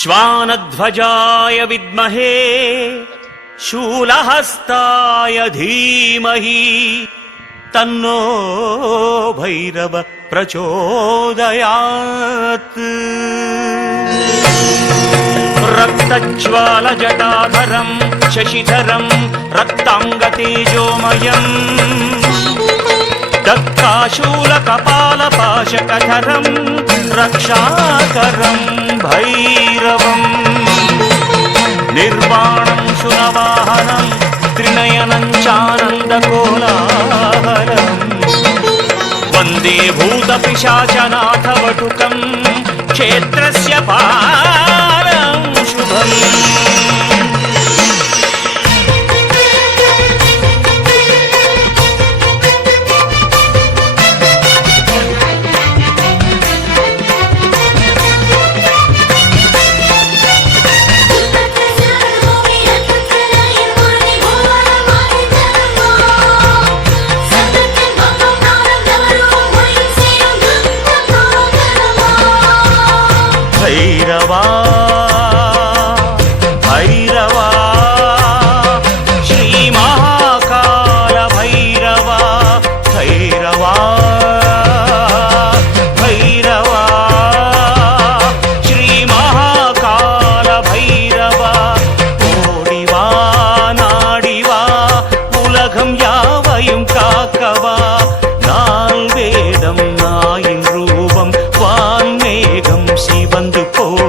श्वानध्वजाय विद्महे शूलहस्ताय धीमहि तन्नो भैरव प्रचोदयात् रक्तज्वालजटाधरम् शशिधरम् रक्ताङ्गतेजोमयम् दत्ताशूलकपालपाशकधरम् रक्षाकरम् भैरवम् निर्वाणम् सुरवाहनम् त्रिनयनम् चानन्दकोलाहलम् वन्दे भूतपिशाचनाथवटुकम् क्षेत्रस्य पारम् oh.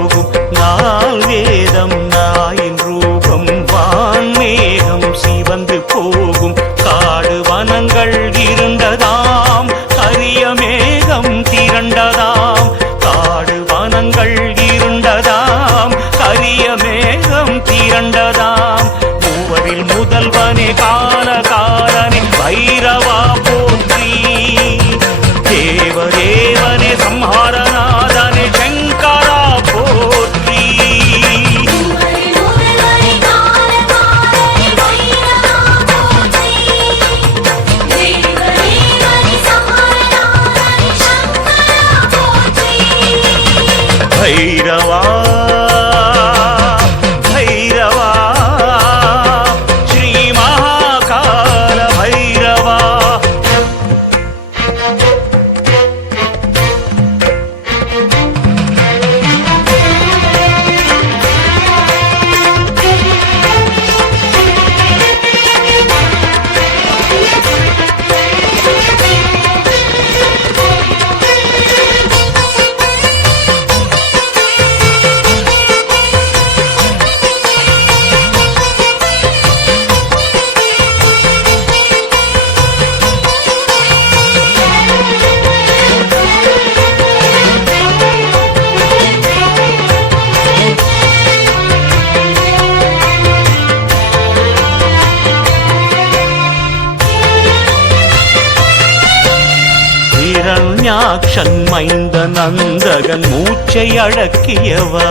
இரண்யாக்ஷன் மைந்த நந்தகன் மூச்சை அடக்கியவா?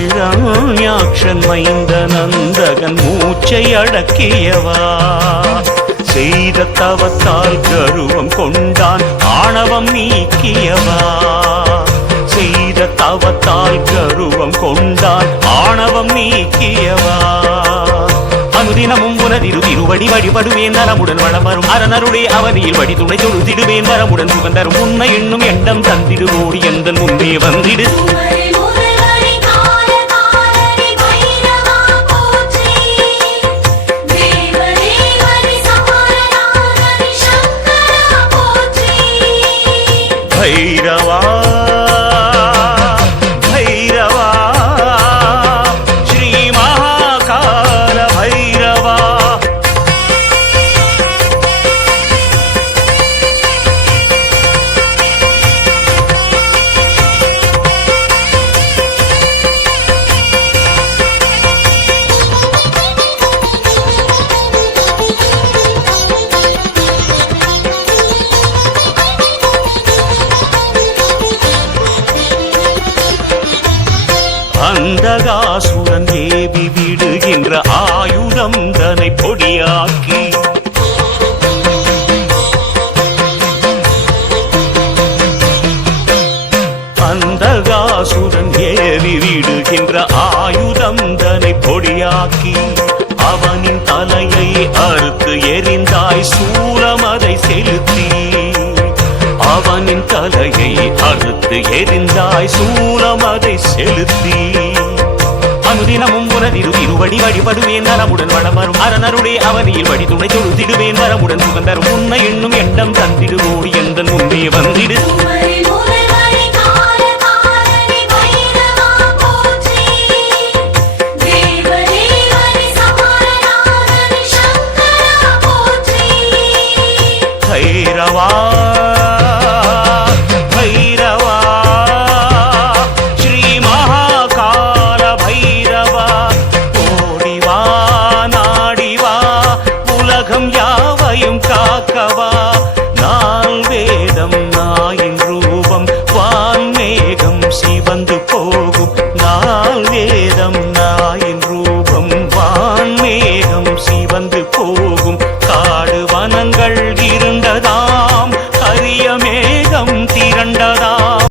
இரண்யாக்ஷன் மைந்த நந்தகன் மூச்சை அடக்கியவா? செய்த தவத்தால் கருவம் கொண்டான் ஆணவம் நீக்கியவா? பாவத்தால் கருவம் கொண்டால் ஆணவம் நீக்கியவா? அனுதினமும் உனதிரு திருவடி வழிபடுவேன் நலமுடன் வளம் வரும் அரணருடைய அவதியில் வழி துணை தொழுதிடுவேன் வரமுடன் சுகந்தரும். உன்னை எண்ணும் எண்ணம் தந்திடுவோடி எந்த முன்பே வந்திடு. அந்தகாசுரன் ஏவி விடுகின்ற ஆயுதம் தனை பொடியாக்கி. அந்தகாசுரன் ஏவி விடுகின்ற ஆயுதம் தனை பொடியாக்கி. அவனின் தலையை அறுத்து எரிந்தாய் சூலமதை செலுத்தி. அவனின் தலையை அறுத்து எரிந்தாய் சூலமதை செலுத்தி. தினமும் உனதிரு திருவடி வழிபடுவேன் நலமுடன் வளமரும். அரணருடைய அவதியில் வழி துணை தொழுதிடுவேன் வரமுடன் சுகந்தரும் உன்னை எண்ணும் எண்ணம் தந்திடுவோடி என்ற முன்பே வந்திடு. குமரி